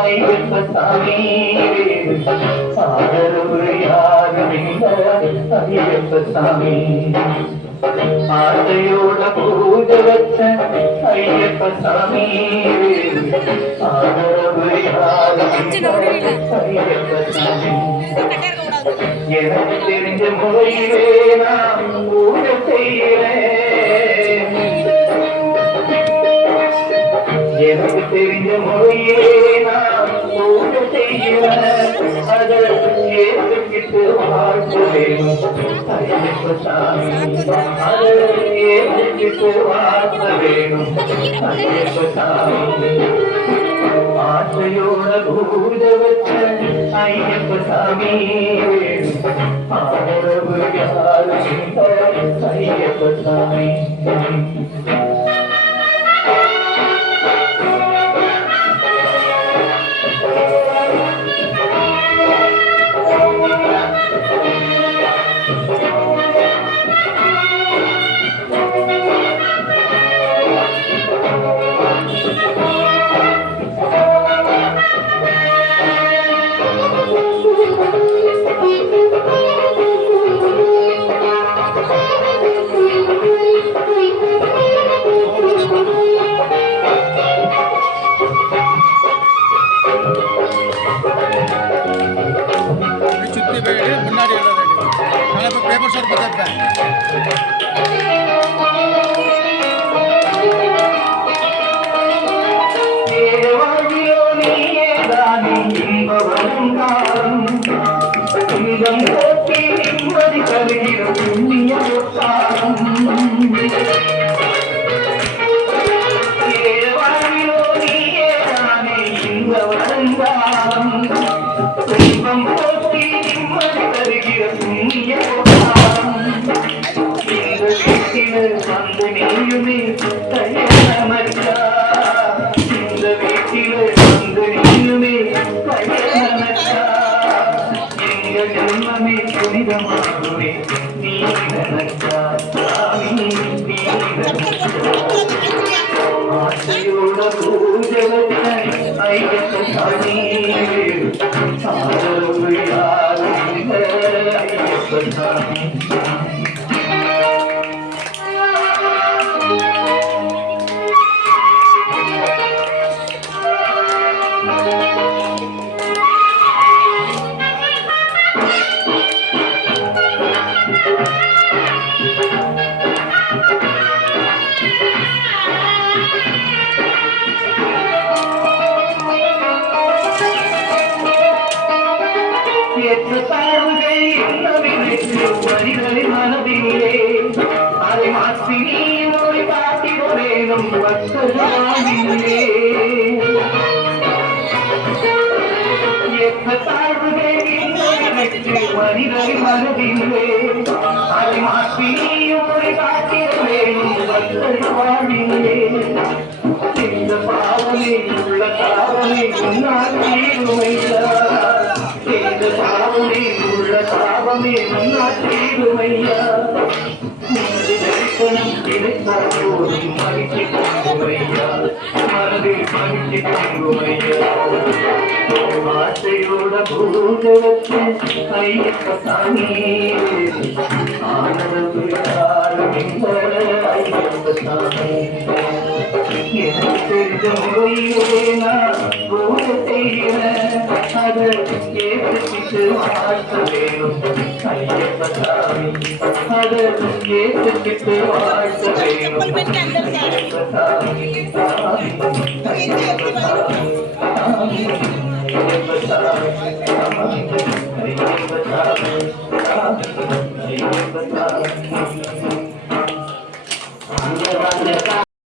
ஐயப்ப சாமி ஆதரவு யாருமில்ல ஐயப்ப சாமி ஆசையோட பூஜை வச்ச ஐயப்ப சாமி ஆதரவு யாருமில்ல ஐயப்ப சாமி எனக்கு தெரிஞ்ச முறையிலே நான் பூஜை செய்கிறேன் எனக்கு தெரிஞ்ச முறையிலே நான் பூஜை செய்கிறேன் அதை ஏற்றுக்கிட்டு வாழ்க்கை வேணும் ஐயப்ப சாமி அதை ஏற்றுக்கிட்டு வாழ்க்கை வேணும் ஐயப்ப சாமி ஆசையோட பூஜை வச்ச ஐயப்ப சாமி ஆதரவு யாரும் ஐயப்ப சாமி பேப்பர் ஷாட் பார்த்துருப்பேன் வந்து நீயுமே கையமச்சா இந்த வீட்டிலே வந்து நீயுமே கையமச்சா எங்க ஜென்மமே புனிதமாகுமே நீ நினைச்சா சாமி நீ ஆசையோட பூஜை வச்ச ஐயப்ப சாமி ஆதரவு யாரும் ஐயப்ப சாமி மனிதனின் மனதிலே அதை மாற்றி நீ மொழி காட்டிட வேணும் வசதிலே மனிதனின் மனதிலே அதை மாற்றி நீ மொழி காட்டிட வேணும் வசதிலே இந்த பாவமே உள்ள காவலே உன்னால் இந்த பாவமே உள்ள சாபமே நன்னாட்சிமையா தரிசனம் கிடைத்தால் போதும் மகிழ்ச்சி பொங்குமையா மனதில் மகிழ்ச்சி பொங்குமையா ஆசையோட பூஜை வச்சு ஐயப்ப சாமி ஆனது யாரும் ஐயப்ப சாமி எனக்கு தெரிஞ்ச முறையிலே நான் பூஜை செய்கிறேன் அதை ஏற்றுக்கிட்டு வாழ்த்த வேணும் ஐயப்ப சாமி அதை ஏற்றுக்கிட்டு வாழ்த்த வேணும் ஐயப்ப சாமி ஐயப்ப சாமி ஐயப்ப சாமி ஐயப்ப சாமி ஐயப்ப சாமி